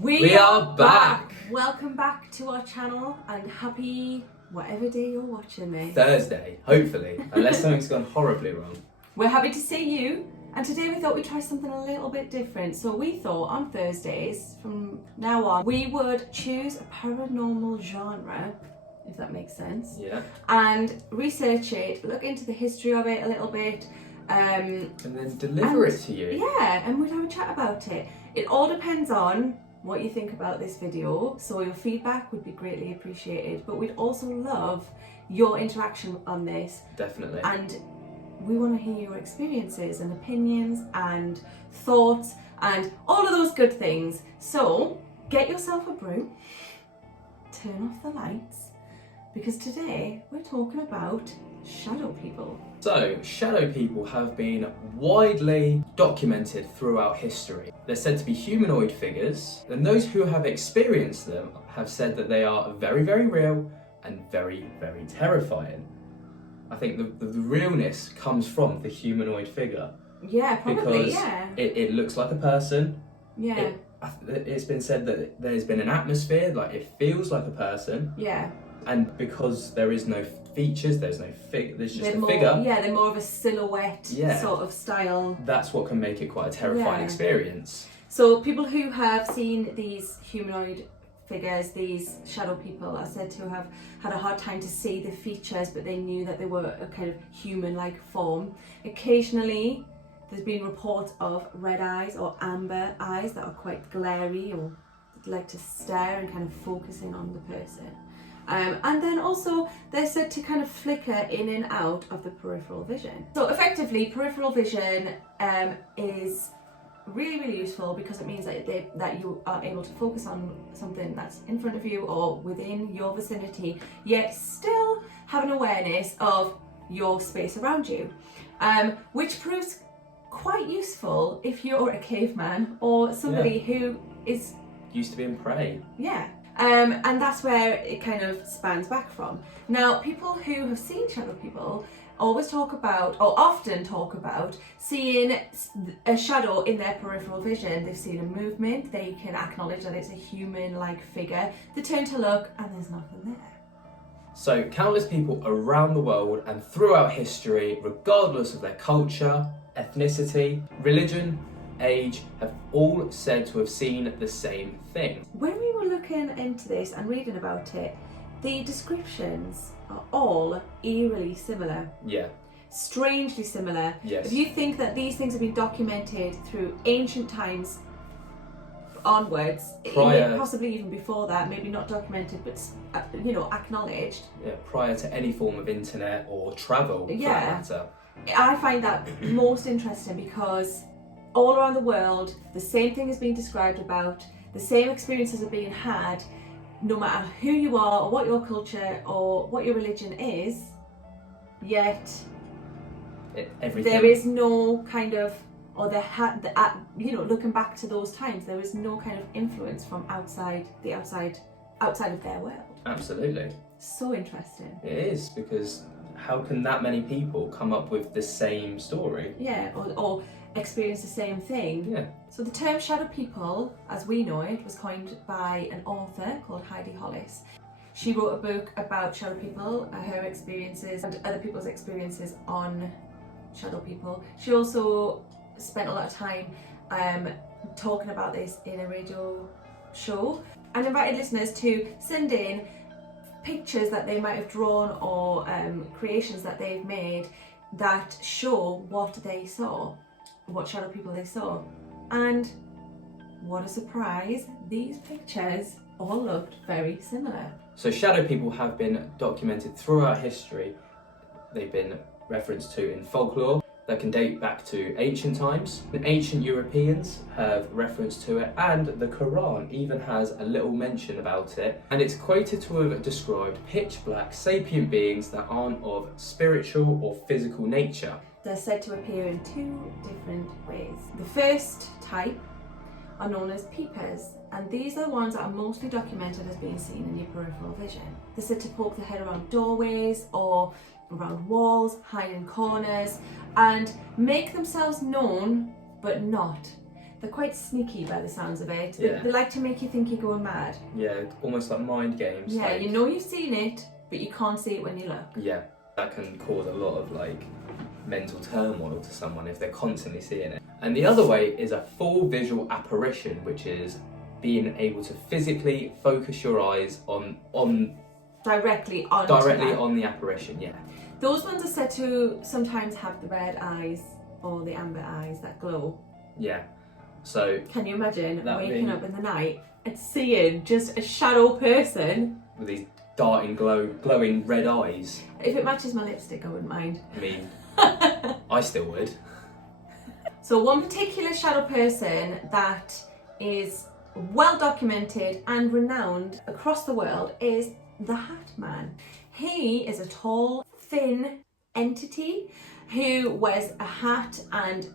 We are back! Welcome back to our channel and happy whatever day you're watching this. Thursday, hopefully, unless something's gone horribly wrong. We're happy to see you, and today we thought we'd try something a little bit different. So we thought on Thursdays, from now on, we would choose a paranormal genre, if that makes sense. Yeah. And research it, look into the history of it a little bit. And then deliver it to you. Yeah, and we'd have a chat about it. It all depends on what you think about this video, so your feedback would be greatly appreciated, but we'd also love your interaction on this. Definitely. And we want to hear your experiences and opinions and thoughts and all of those good things. So get yourself a brew, turn off the lights, because today we're talking about shadow people. So, shadow people have been widely documented throughout history. They're said to be humanoid figures, and those who have experienced them have said that they are very, very real and very, very terrifying. I think the realness comes from the humanoid figure. Yeah, probably, because yeah. It looks like a person. Yeah. It's been said that there's been an atmosphere, like it feels like a person. Yeah. And because there is no features, there's no there's just a more, figure. Yeah, they're more of a silhouette sort of style. That's what can make it quite a terrifying experience. So people who have seen these humanoid figures, these shadow people, are said to have had a hard time to see the features, but they knew that they were a kind of human-like form. Occasionally, there's been reports of red eyes or amber eyes that are quite glary or like to stare and kind of focus in on the person. And then also they're said to kind of flicker in and out of the peripheral vision. So effectively, peripheral vision is really, really useful because it means that you are able to focus on something that's in front of you or within your vicinity, yet still have an awareness of your space around you, which proves quite useful if you're a caveman or somebody who is used to being prey. Yeah. And that's where it kind of spans back from. Now, people who have seen shadow people always talk about, or often talk about, seeing a shadow in their peripheral vision. They've seen a movement, they can acknowledge that it's a human-like figure. They turn to look and there's nothing there. So countless people around the world and throughout history, regardless of their culture, ethnicity, religion, age, have all said to have seen the same thing. When we were looking into this and reading about it, the descriptions are all eerily similar. Yeah. Strangely similar. Yes. If you think that these things have been documented through ancient times onwards, possibly even before that, maybe not documented, but acknowledged. Yeah, prior to any form of internet or travel, for that matter. I find that most interesting because all around the world, the same thing is being described about, the same experiences are being had, no matter who you are or what your culture or what your religion is, yet everything. there is no kind of, or looking back to those times, there is no kind of influence from outside of their world. Absolutely. So interesting. It is, because how can that many people come up with the same story? Yeah, or experience the same thing. Yeah. So the term shadow people, as we know it, was coined by an author called Heidi Hollis. She wrote a book about shadow people, her experiences and other people's experiences on shadow people. She also spent a lot of time talking about this in a radio show and invited listeners to send in pictures that they might have drawn or creations that they've made that show what they saw, what shadow people they saw. And what a surprise, these pictures all looked very similar. So shadow people have been documented throughout history. They've been referenced to in folklore that can date back to ancient times. The ancient Europeans have reference to it, and the Quran even has a little mention about it, and it's quoted to have described pitch black sapient beings that aren't of spiritual or physical nature. They're said to appear in two different ways. The first type are known as peepers, and these are the ones that are mostly documented as being seen in your peripheral vision. They're said to poke their head around doorways or around walls, hide in corners, and make themselves known but not. They're quite sneaky by the sounds of it. Yeah. They like to make you think you're going mad. Yeah, almost like mind games. Yeah, like, you know you've seen it, but you can't see it when you look. Yeah, that can cause a lot of like mental turmoil to someone if they're constantly seeing it. And the other way is a full visual apparition, which is being able to physically focus your eyes on Directly on the apparition. Yeah. Those ones are said to sometimes have the red eyes or the amber eyes that glow. Yeah. So can you imagine that waking up in the night and seeing just a shadow person with these darting, glowing red eyes? If it matches my lipstick, I wouldn't mind. I mean, I still would. So one particular shadow person that is well documented and renowned across the world is the Hat Man. He is a tall, thin entity who wears a hat and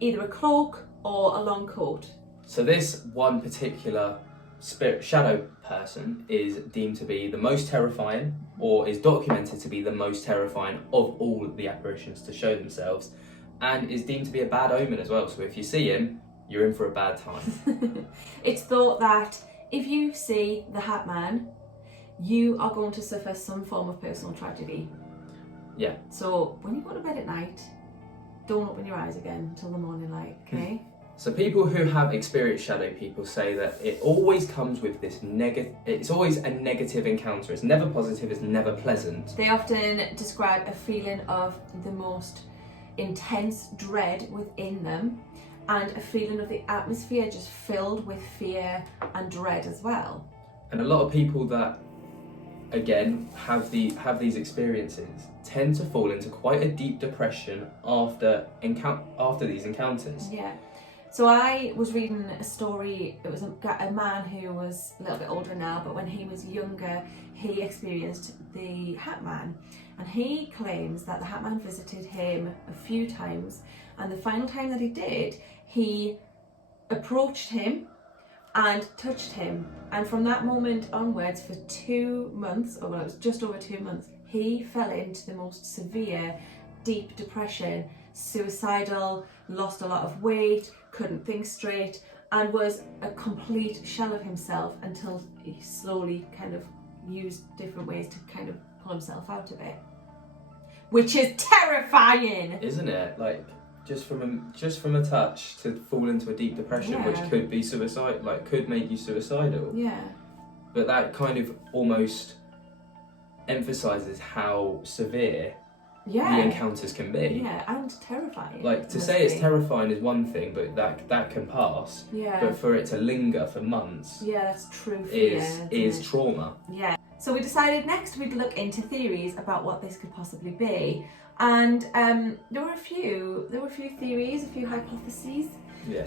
either a cloak or a long coat. So this one particular shadow person is deemed to be the most terrifying, or is documented to be the most terrifying of all the apparitions to show themselves, and is deemed to be a bad omen as well. So if you see him, you're in for a bad time. It's thought that if you see the Hat Man, you are going to suffer some form of personal tragedy. Yeah. So when you go to bed at night, don't open your eyes again until the morning light, okay? So people who have experienced shadow people say that it always comes with this it's always a negative encounter. It's never positive, it's never pleasant. They often describe a feeling of the most intense dread within them, and a feeling of the atmosphere just filled with fear and dread as well. And a lot of people that, again, have these experiences tend to fall into quite a deep depression after these encounters. Yeah. So I was reading a story. It was a man who was a little bit older now, but when he was younger, he experienced the Hat Man, and he claims that the Hat Man visited him a few times, and the final time that he did, he approached him and touched him, and from that moment onwards, for 2 months, or well, it was just over 2 months, he fell into the most severe, deep depression, suicidal, lost a lot of weight, couldn't think straight, and was a complete shell of himself until he slowly kind of used different ways to kind of pull himself out of it, which is terrifying, isn't it? Like just from a touch to fall into a deep depression, yeah. Which could be suicide, like could make you suicidal. Yeah. But that kind of almost emphasises how severe the encounters can be. Yeah, and terrifying. Like to say it's terrifying is one thing, but that can pass. Yeah. But for it to linger for months, yeah, that's true fear, is trauma. Yeah. So we decided next we'd look into theories about what this could possibly be, and there were a few theories, a few hypotheses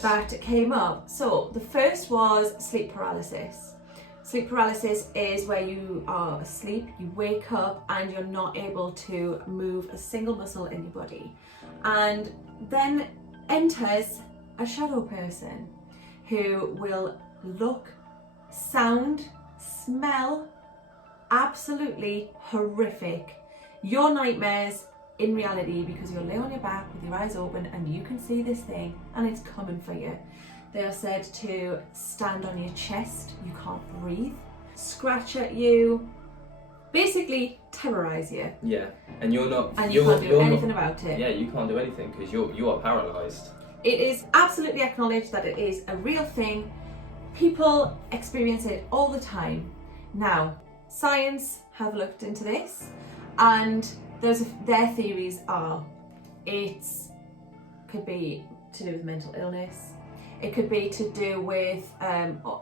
that came up. So the first was sleep paralysis. Sleep paralysis is where you are asleep, you wake up and you're not able to move a single muscle in your body. And then enters a shadow person who will look, sound, smell absolutely horrific. Your nightmares in reality, because you'll lay on your back with your eyes open and you can see this thing and it's coming for you. They are said to stand on your chest, you can't breathe, scratch at you, basically terrorise you. Yeah, and you can't do anything about it. Yeah, you can't do anything because you are paralysed. It is absolutely acknowledged that it is a real thing. People experience it all the time. Now, science have looked into this, and their theories are it could be to do with mental illness. It could be to do with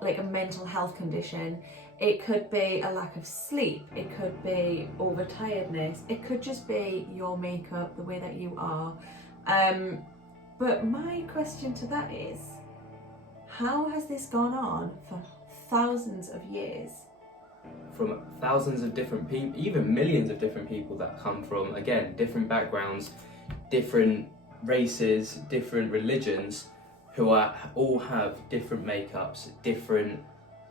like a mental health condition. It could be a lack of sleep. It could be overtiredness. It could just be your makeup, the way that you are. But my question to that is, how has this gone on for thousands of years? From thousands of different people, even millions of different people that come from, again, different backgrounds, different races, different religions, who all have different makeups, different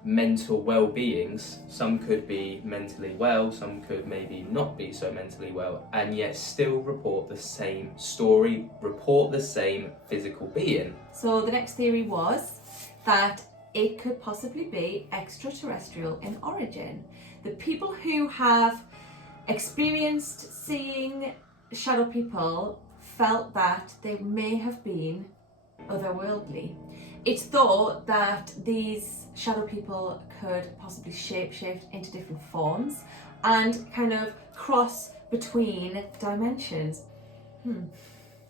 mental well-beings. Some could be mentally well, some could maybe not be so mentally well, and yet still report the same story, report the same physical being. So the next theory was that it could possibly be extraterrestrial in origin. The people who have experienced seeing shadow people felt that they may have been otherworldly. It's thought that these shadow people could possibly shapeshift into different forms and kind of cross between dimensions.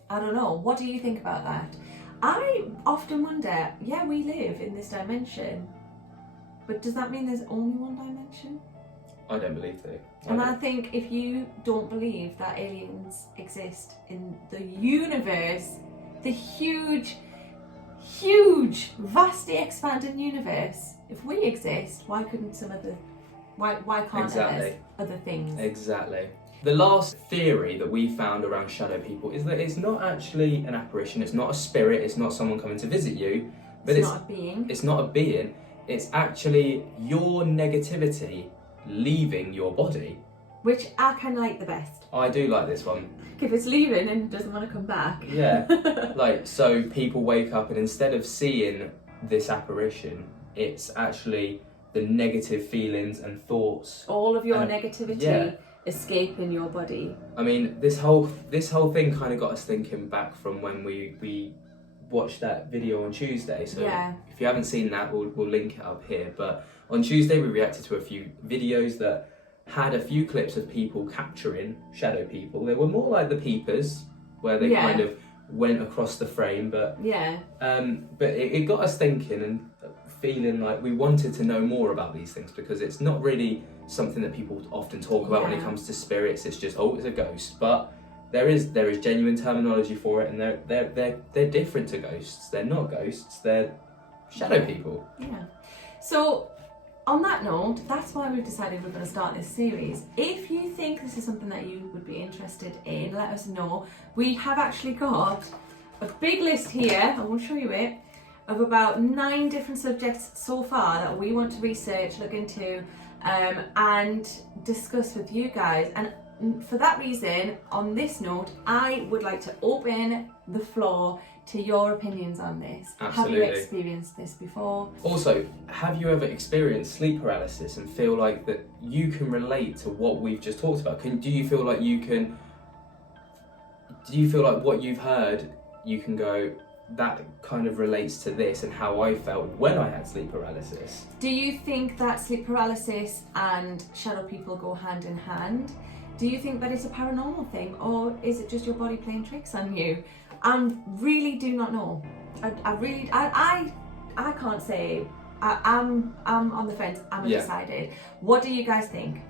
I don't know. What do you think about that? I often wonder, yeah, we live in this dimension, but does that mean there's only one dimension? I don't believe so. And I think if you don't believe that aliens exist in the universe, the huge, vastly expanded universe, if we exist, why couldn't why can't Exactly. other things? Exactly. The last theory that we found around shadow people is that it's not actually an apparition, it's not a spirit, it's not someone coming to visit you, but It's not a being. It's not a being, it's actually your negativity leaving your body. Which I kind of like the best. I do like this one. If it's leaving and doesn't want to come back. Yeah. Like, so people wake up and instead of seeing this apparition, it's actually the negative feelings and thoughts. All of your negativity yeah. escaping your body. I mean, this whole thing kind of got us thinking back from when we watched that video on Tuesday. So yeah. If you haven't seen that, we'll link it up here. But on Tuesday, we reacted to a few videos that had a few clips of people capturing shadow people. They were more like the peepers, where they kind of went across the frame. But it got us thinking and feeling like we wanted to know more about these things, because it's not really something that people often talk about when it comes to spirits. It's just, oh, it's a ghost. But there is genuine terminology for it, and they're different to ghosts. They're not ghosts. They're shadow people. Yeah. So on that note, that's why we've decided we're going to start this series. If you think this is something that you would be interested in, let us know. We have actually got a big list here, I won't show you it, of about 9 different subjects so far that we want to research, look into, and discuss with you guys. And for that reason, on this note, I would like to open the floor to your opinions on this. Absolutely. Have you experienced this before? Also, have you ever experienced sleep paralysis and feel like that you can relate to what we've just talked about? Do you feel like what you've heard, you can go, that kind of relates to this and how I felt when I had sleep paralysis? Do you think that sleep paralysis and shadow people go hand in hand? Do you think that it's a paranormal thing, or is it just your body playing tricks on you? I really do not know. I can't say. I'm on the fence. I'm undecided. What do you guys think?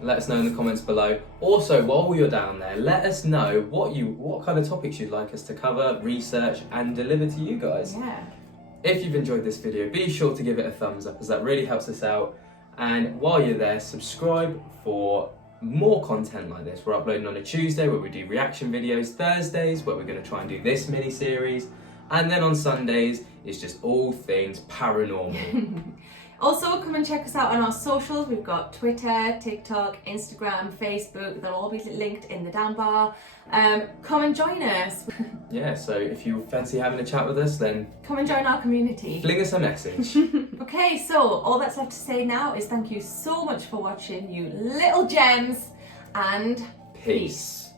Let us know in the comments below. Also, while you're down there, let us know what kind of topics you'd like us to cover, research, and deliver to you guys. Yeah. If you've enjoyed this video, be sure to give it a thumbs up, as that really helps us out. And while you're there, subscribe for more content like this. We're uploading on a Tuesday where we do reaction videos, Thursdays where we're going to try and do this mini-series, and then on Sundays it's just all things paranormal. Also, come and check us out on our socials. We've got Twitter, TikTok, Instagram, Facebook. They'll all be linked in the down bar. Come and join us. Yeah, so if you fancy having a chat with us, then come and join our community. Fling us a message. Okay, so all that's left to say now is thank you so much for watching, you little gems, and peace.